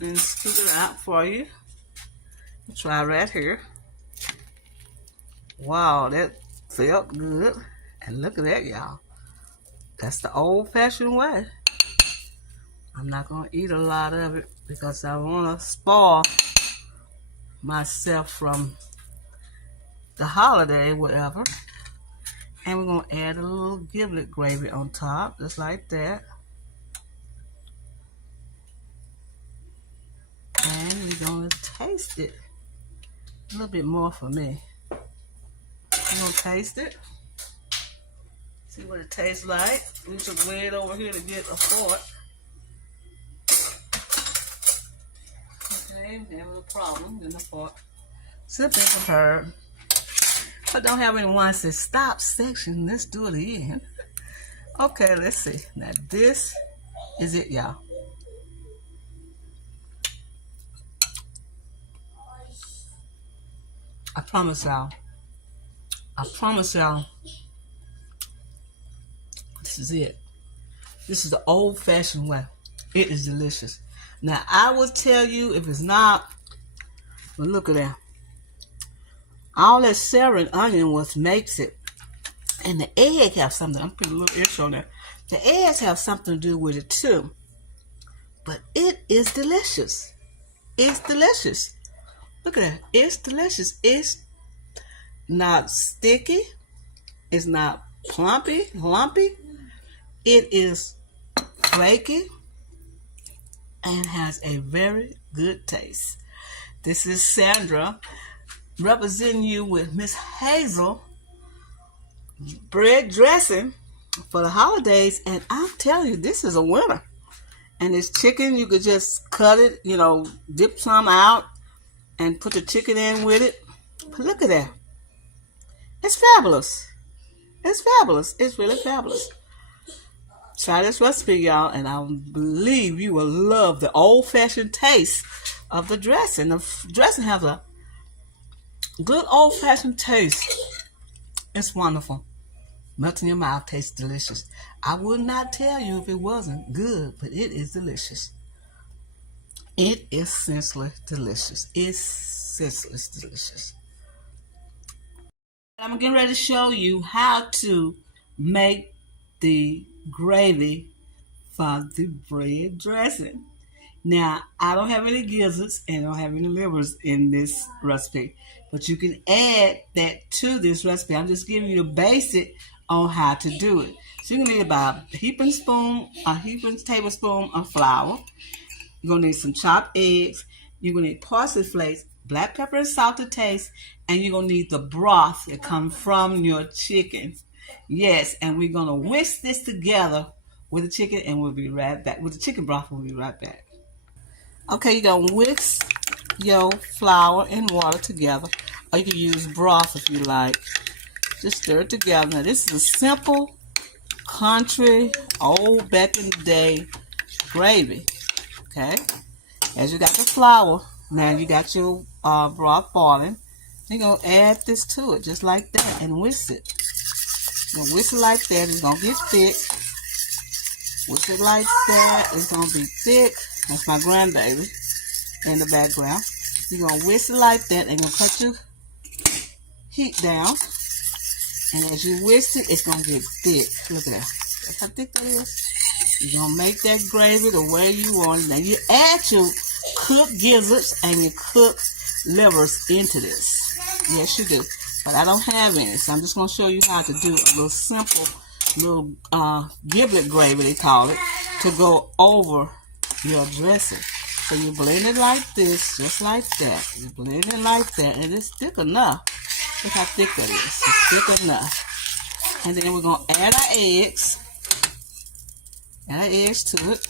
and scoop it out for you. Try right here. Wow, that felt good. And look at that, y'all. That's the old-fashioned way. I'm not going to eat a lot of it because I want to spoil myself from the holiday, whatever. And we're going to add a little giblet gravy on top, just like that. And we're going to taste it. A little bit more for me. I'm going to taste it. See what it tastes like. We should wait over here to get a fork. Okay, we're having a problem in the fork. Sipping for her. I don't have anyone that says stop section. Let's do it again. Okay, let's see. Now this is it, y'all. I promise y'all. This is it. This is the old-fashioned way. It is delicious. Now I will tell you if it's not. But look at that. All that celery and onion what makes it. And the egg have something. I'm putting a little extra on there. The eggs have something to do with it too. But it is delicious. It's delicious. Look at that. It's delicious. It's not sticky. It's not lumpy. It is flaky and has a very good taste. This is Sandra representing you with Miss Hazel bread dressing for the holidays, and I'm telling you, this is a winner. And this chicken, you could just cut it, dip some out and put the chicken in with it. But look at that. It's fabulous. It's fabulous. It's really fabulous. Try this recipe, y'all, and I believe you will love the old-fashioned taste of the dressing. The dressing has a good old-fashioned taste. It's wonderful. Melt in your mouth, tastes delicious. I would not tell you if it wasn't good, but it is delicious. It is senseless delicious. It's senseless delicious. I'm getting ready to show you how to make the gravy for the bread dressing. Now, I don't have any gizzards and I don't have any livers in this recipe, but you can add that to this recipe. I'm just giving you the basic on how to do it. So you're going to need about a heaping tablespoon of flour. You're going to need some chopped eggs. You're going to need parsley flakes, black pepper and salt to taste, and you're going to need the broth that comes from your chicken. Yes, and we're going to whisk this together with the chicken, and we'll be right back. With the chicken broth, we'll be right back. Okay, you're going to whisk your flour and water together, or you can use broth if you like. Just stir it together. Now, this is a simple, country, old back in the day gravy. Okay, as you got the flour, now you got your broth boiling. You're going to add this to it, just like that, and whisk it. You're going to whisk it like that. It's going to get thick. Whisk it like that. It's going to be thick. That's my grandbaby in the background. You're going to whisk it like that, and you're going to cut your heat down. And as you whisk it, it's going to get thick. Look at that. That's how thick that is. You're going to make that gravy the way you want it. Now, you add your cooked gizzards and your cooked livers into this. Yes, you do. But I don't have any, so I'm just going to show you how to do a little simple, little giblet gravy, they call it, to go over your dressing. So you blend it like this, just like that. You blend it like that, and it's thick enough. Look how thick that is. It's thick enough. And then we're going to add our eggs. Add our eggs to it.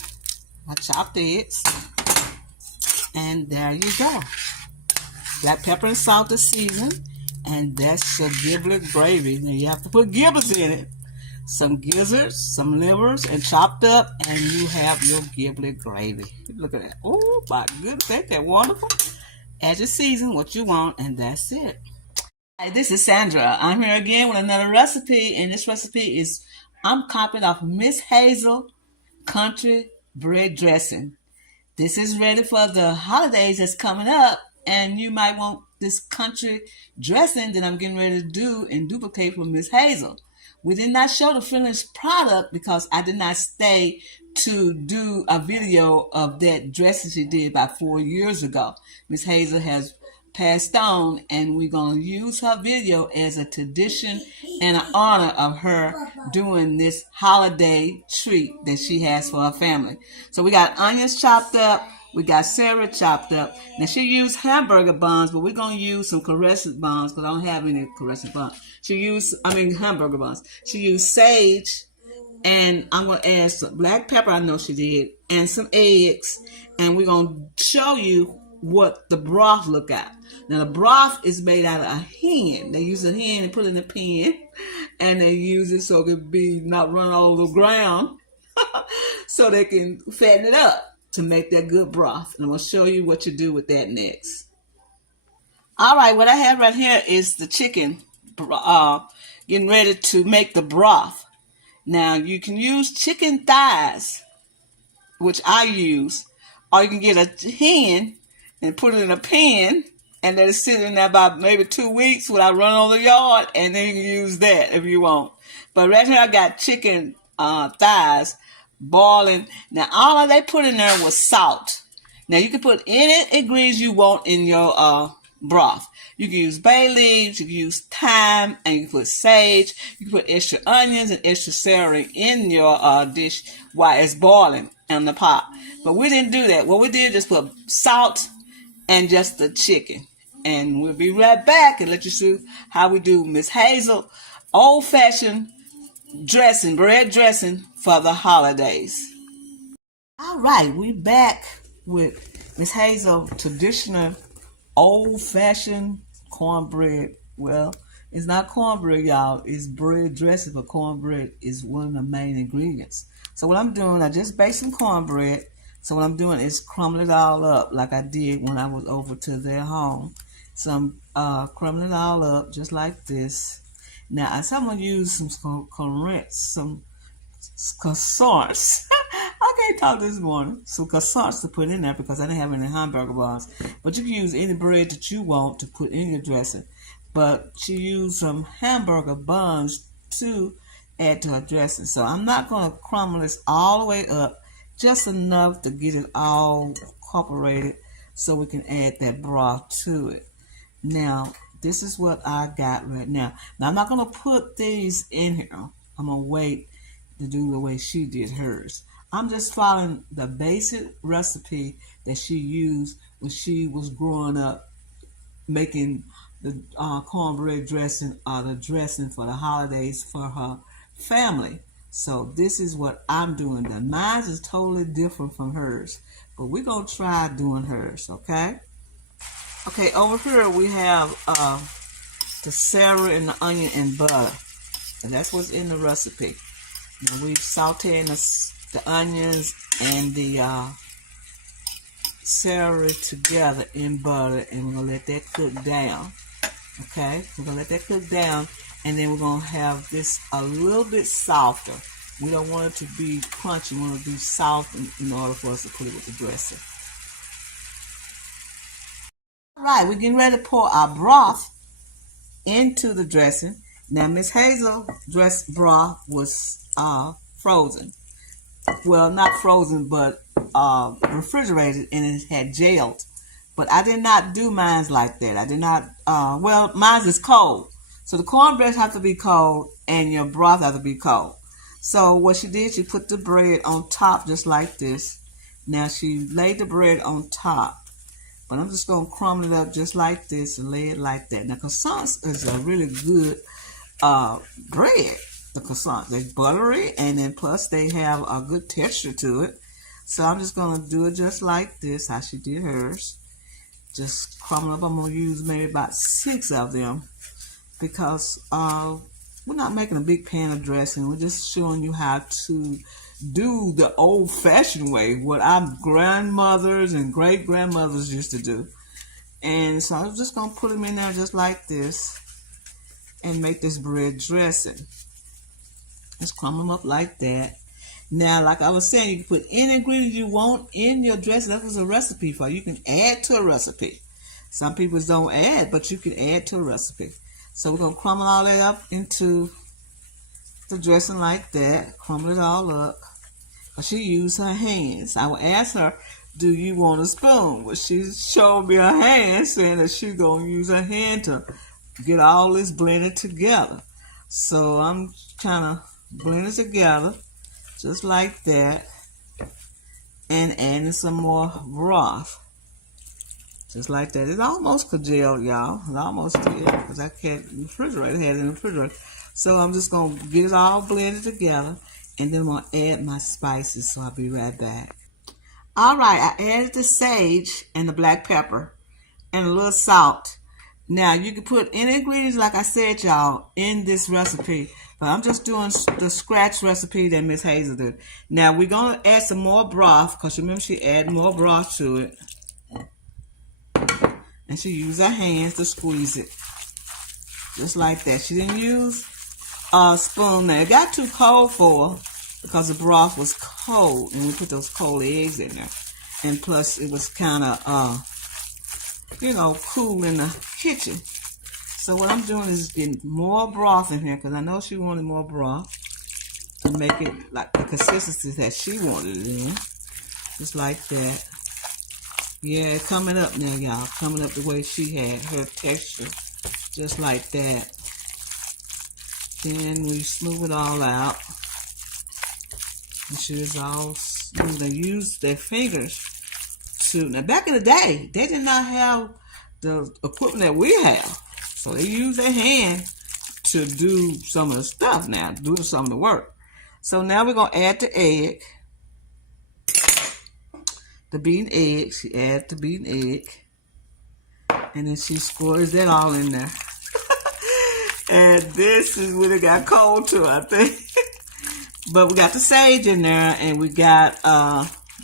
My chopped eggs. And there you go. Black pepper and salt to season. And that's your giblet gravy. Now you have to put giblets in it. Some gizzards, some livers, and chopped up. And you have your giblet gravy. Look at that. Oh my goodness. Ain't that wonderful? Add your season, what you want, and that's it. Hi, this is Sandra. I'm here again with another recipe, and this recipe is, I'm copying off Miss Hazel Country Bread Dressing. This is ready for the holidays that's coming up, and you might want this country dressing that I'm getting ready to do and duplicate from Miss Hazel. We did not show the finished product because I did not stay to do a video of that dressing she did about 4 years ago. Miss Hazel has passed on, and we're going to use her video as a tradition and an honor of her doing this holiday treat that she has for her family. So we got onions chopped up, we got celery chopped up. Now she used hamburger buns, but we're going to use some crescent buns because I don't have any crescent buns. Hamburger buns. She used sage, and I'm going to add some black pepper, I know she did, and some eggs, and we're going to show you what the broth look at. Now the broth is made out of a hen. They use a hen and put it in a pan, and they use it so it can be not run all over the ground, so they can fatten it up to make that good broth. And I'm going to show you what you do with that next. All right, what I have right here is the chicken getting ready to make the broth. Now you can use chicken thighs, which I use, or you can get a hen and put it in a pan and let it sit in there about maybe 2 weeks when I run on the yard, and then you can use that if you want. But right here I got chicken thighs boiling. Now all they put in there was salt. Now you can put any ingredients you want in your broth. You can use bay leaves, you can use thyme, and you can put sage. You can put extra onions and extra celery in your dish while it's boiling in the pot. But we didn't do that. What we did is put salt and just the chicken. And we'll be right back and let you see how we do Miss Hazel old-fashioned dressing, bread dressing for the holidays. All right, we're back with Miss Hazel traditional old-fashioned cornbread. Well, it's not cornbread, y'all. It's bread dressing, but cornbread is one of the main ingredients. So what I'm doing, I just baked some cornbread. So what I'm doing is crumbling it all up like I did when I was over to their home. So I'm crumbling it all up just like this. Now, I'm going to use some croissants. I can't talk this morning. Some croissants to put in there because I didn't have any hamburger buns. But you can use any bread that you want to put in your dressing. But she used some hamburger buns to add to her dressing. So I'm not going to crumble this all the way up, just enough to get it all incorporated so we can add that broth to it. Now, this is what I got right now. Now, I'm not going to put these in here. I'm going to wait to do the way she did hers. I'm just following the basic recipe that she used when she was growing up, making the cornbread dressing or the dressing for the holidays for her family. So this is what I'm doing. Now, mine is totally different from hers, but we're going to try doing hers, okay? Okay, over here we have the celery and the onion and butter. And that's what's in the recipe. Now we've sauteed the onions and the celery together in butter, and we're going to let that cook down. Okay, we're going to let that cook down, and then we're going to have this a little bit softer. We don't want it to be crunchy. We want it to be soft in order for us to put it with the dressing. All right, we're getting ready to pour our broth into the dressing. Now, Miss Hazel's broth was frozen. Well, not frozen, but refrigerated, and it had gelled. But I did not do mine like that. I did not, mine is cold. So the cornbread have to be cold, and your broth have to be cold. So what she did, she put the bread on top just like this. Now she laid the bread on top. But I'm just going to crumble it up just like this and lay it like that. Now, croissants is a really good bread. The croissants, they're buttery, and then plus they have a good texture to it. So I'm just going to do it just like this, how she did hers. Just crumble up. I'm going to use maybe about 6 of them because we're not making a big pan of dressing. We're just showing you how to do the old-fashioned way, what our grandmothers and great-grandmothers used to do. And so I'm just going to put them in there just like this and make this bread dressing. Just crumble them up like that. Now, like I was saying, you can put any ingredients you want in your dressing. That was a recipe for you. You can add to a recipe. Some people don't add, but you can add to a recipe. So we're going to crumble all that up into the dressing like that. Crumble it all up. She used her hands. I would ask her, do you want a spoon? Well, she showed me her hand, saying that she's going to use her hand to get all this blended together. So I'm trying to blend it together, just like that, and adding some more broth. Just like that. It's almost congealed, y'all. It's almost there, because I can't refrigerate. I had it in the refrigerator. So I'm just going to get it all blended together, and then I'm going to add my spices, so I'll be right back. All right, I added the sage and the black pepper and a little salt. Now, you can put any ingredients, like I said, y'all, in this recipe. But I'm just doing the scratch recipe that Miss Hazel did. Now, we're going to add some more broth, because remember she added more broth to it. And she used her hands to squeeze it. Just like that. She didn't use a spoon. Now, it got too cold for her because the broth was cold. And we put those cold eggs in there. And plus, it was kind of, cool in the kitchen. So what I'm doing is getting more broth in here, because I know she wanted more broth to make it like the consistency that she wanted it in. Just like that. Yeah, coming up now, y'all. Coming up the way she had her texture. Just like that. Then we smooth it all out. Make sure it's all smooth. They use their fingers to. Now, back in the day, they did not have the equipment that we have. So they use their hand to do some of the stuff now, do some of the work. So now we're going to add the egg. The beaten egg. She adds the beaten egg. And then she squirts that all in there. And this is when it got cold too, I think. But we got the sage in there, and we got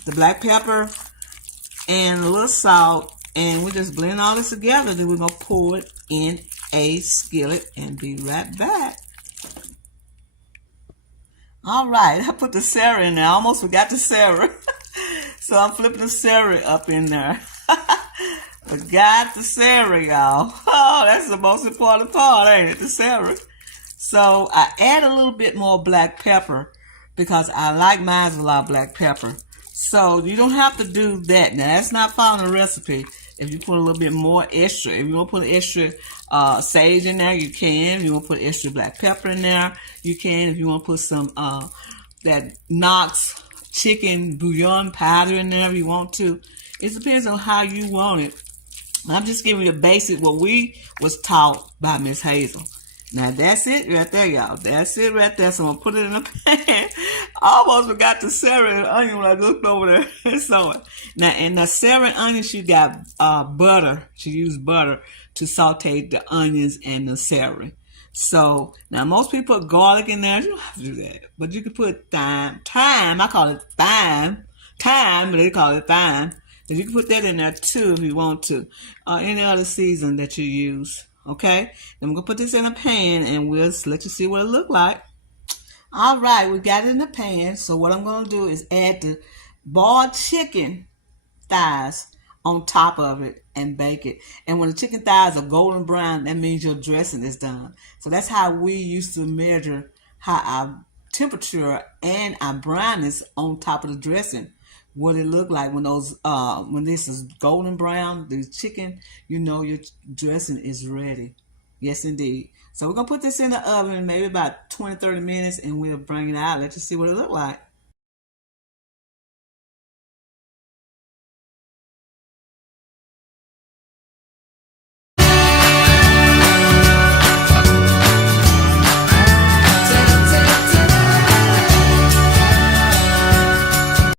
the black pepper and a little salt. And we just blend all this together. Then we're going to pour it in a skillet and be right back. All right, I put the celery in there. I almost forgot the celery. So I'm flipping the celery up in there. Forgot the celery, y'all. Oh, that's the most important part, ain't it? The celery. So I add a little bit more black pepper because I like mine with a lot of black pepper. So you don't have to do that. Now, that's not following the recipe. If you put a little bit more extra, if you want to put extra sage in there, you can. If you want to put extra black pepper in there, you can. If you want to put some that Knox chicken bouillon powder in there, if you want to. It depends on how you want it. I'm just giving you the basic, what we was taught by Miss Hazel. Now, that's it right there, y'all. That's it right there. So I'm going to put it in a pan. I almost forgot the celery and onion when I looked over there and saw it. Now, in the celery and onion, she got butter. She used butter to saute the onions and the celery. So, now, most people put garlic in there. You don't have to do that. But you can put thyme. I call it thyme. But they call it thyme. And you can put that in there, too, if you want to. Any other season that you use. Okay, then I'm going to put this in a pan, and we'll let you see what it look like. All right, we got it in the pan. So what I'm going to do is add the boiled chicken thighs on top of it and bake it. And when the chicken thighs are golden brown, that means your dressing is done. So that's how we used to measure how our temperature and our brownness on top of the dressing. What it look like when when this is golden brown, the chicken, you know your dressing is ready. Yes, indeed. So we're going to put this in the oven maybe about 20-30 minutes, and we'll bring it out. Let you see what it look like.